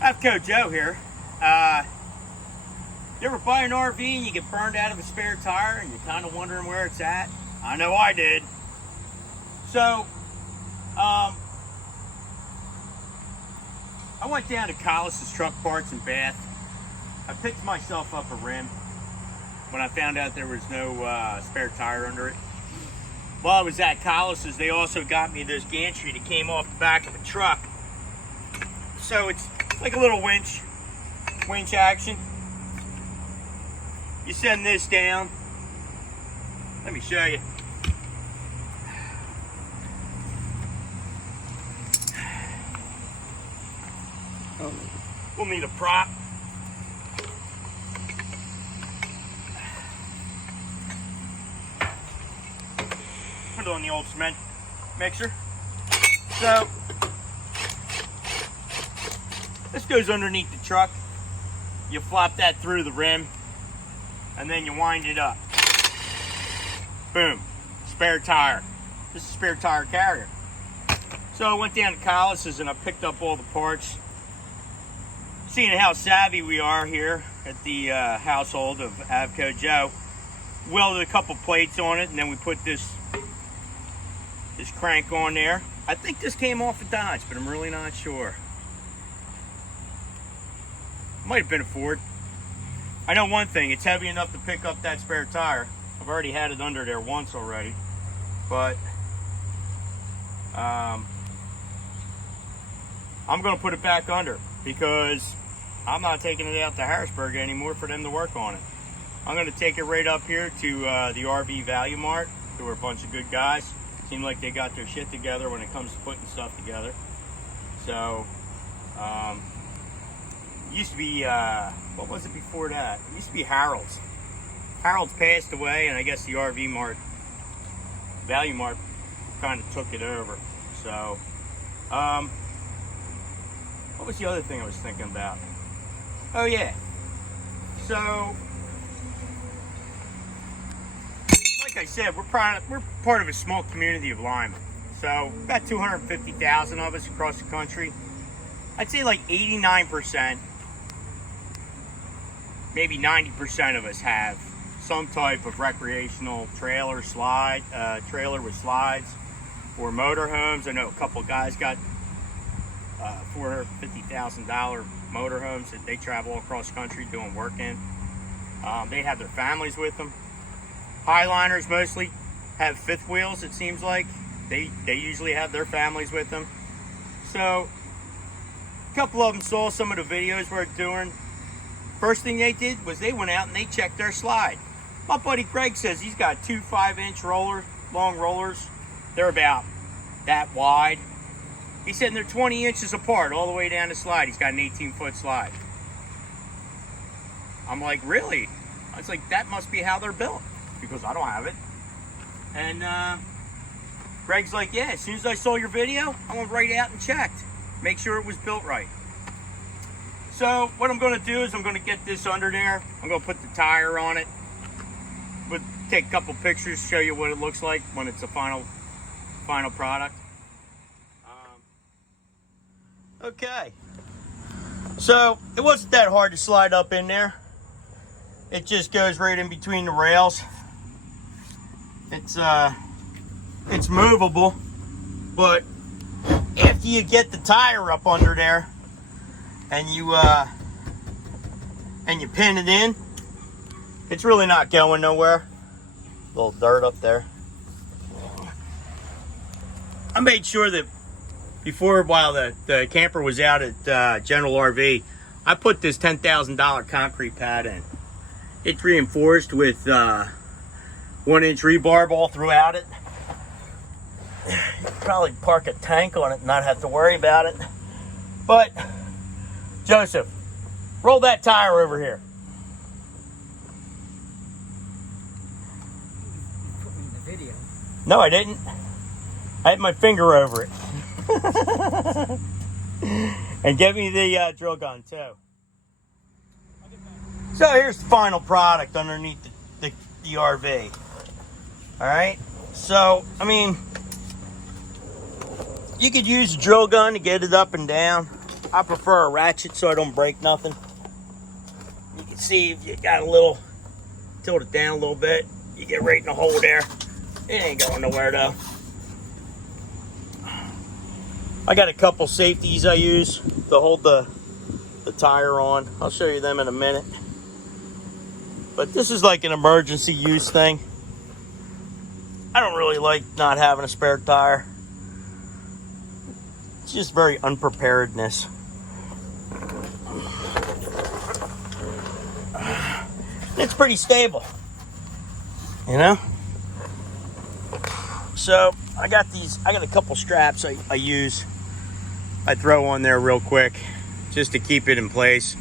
Avco Joe here. You ever buy an RV and you get burned out of a spare tire and you're kind of wondering where it's at? I know I did. So, I went down to Collis's Truck Parts in Bath. I picked myself up a rim when I found out there was no spare tire under it. While I was at Collis's, they also got me this gantry that came off the back of a truck. So it's like a little winch action. You send this down. Let me show you. We'll need a prop. Put it on the old cement mixer. So this goes underneath the truck. You flop that through the rim and then you wind it up. Boom, spare tire. This is a spare tire carrier. So I went down to Collis's and I picked up all the parts. Seeing how savvy we are here at the household of Avco Joe, welded a couple plates on it and then we put this crank on there. I think this came off a Dodge, but I'm really not sure. Might have been a Ford. I know one thing, it's heavy enough to pick up that spare tire. I've already had it under there once already, but I'm gonna put it back under because I'm not taking it out to Harrisburg anymore for them to work on it. I'm gonna take it right up here to the RV Value Mart, who are a bunch of good guys. Seem like they got their shit together when it comes to putting stuff together. So, it used to be, what was it before that? It used to be Harold's. Harold's passed away, and I guess the RV Mart, Value Mart, kind of took it over. So, what was the other thing I was thinking about? Oh yeah, so, like I said, we're part of a small community of linemen. So, about 250,000 of us across the country. I'd say like 89%, maybe 90% of us have some type of recreational trailer with slides, or motorhomes. I know a couple guys got $450,000 motorhomes that they travel across country doing work in. They have their families with them. Highliners mostly have fifth wheels, it seems like. They usually have their families with them. So, a couple of them saw some of the videos we're doing. First thing they did was they went out and they checked their slide. My buddy Greg says he's got two 5-inch long rollers. They're about that wide. He said they're 20 inches apart all the way down the slide. He's got an 18-foot slide. I'm like, really? I was like, that must be how they're built, because I don't have it. And Greg's like, yeah, as soon as I saw your video, I went right out and checked. Make sure it was built right. So what I'm going to do is I'm going to get this under there. I'm going to put the tire on it. But take a couple pictures, show you what it looks like when it's a final product. Okay. So it wasn't that hard to slide up in there. It just goes right in between the rails. It's movable, but after you get the tire up under there and you pin it in, it's really not going nowhere. A little dirt up there. I made sure that while the camper was out at General RV, I put this $10,000 concrete pad in. It's reinforced with 1-inch rebar all throughout it. You could probably park a tank on it and not have to worry about it. But, Joseph, roll that tire over here. You put me in the video. No, I didn't. I had my finger over it. And get me the drill gun too. So here's the final product underneath the RV. All right. So I mean, You could use a drill gun to get it up and down. I prefer a ratchet so I don't break nothing. You can see if you got a little, tilt it down a little bit, you get right in the hole there. It ain't going nowhere though. I got a couple safeties I use to hold the tire on. I'll show you them in a minute. But this is like an emergency use thing. I don't really like not having a spare tire. It's just very unpreparedness. It's pretty stable, you know? So I got a couple straps I use. I throw on there real quick just to keep it in place.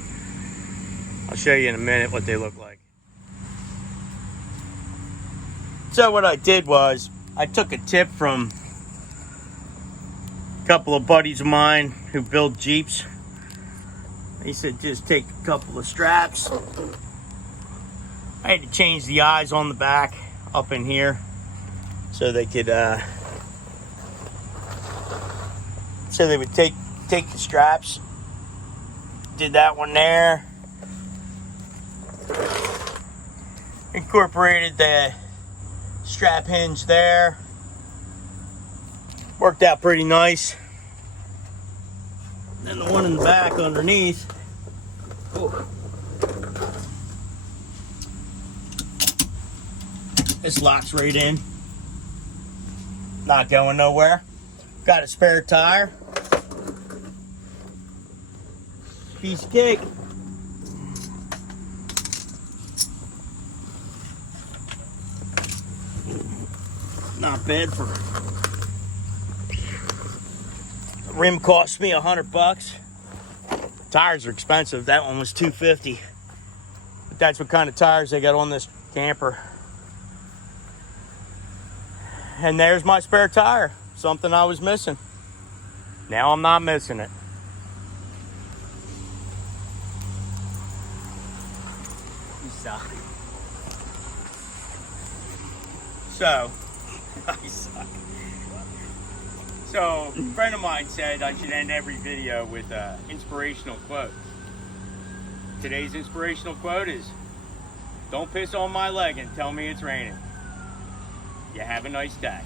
I'll show you in a minute what they look like. So what I did was I took a tip from a couple of buddies of mine who build Jeeps. He said just take a couple of straps. I had to change the eyes on the back up in here so they could so they would take the straps. Did that one there. Incorporated the strap hinge there. Worked out pretty nice. Then the one in the back underneath. Ooh. This locks right in. Not going nowhere. Got a spare tire. Piece of cake. Not bad for. The rim cost me $100. Tires are expensive. That one was $250. But that's what kind of tires they got on this camper. And there's my spare tire. Something I was missing. Now I'm not missing it. You suck. So, I suck. So, a friend of mine said I should end every video with an inspirational quote. Today's inspirational quote is, "Don't piss on my leg and tell me it's raining." You have a nice day.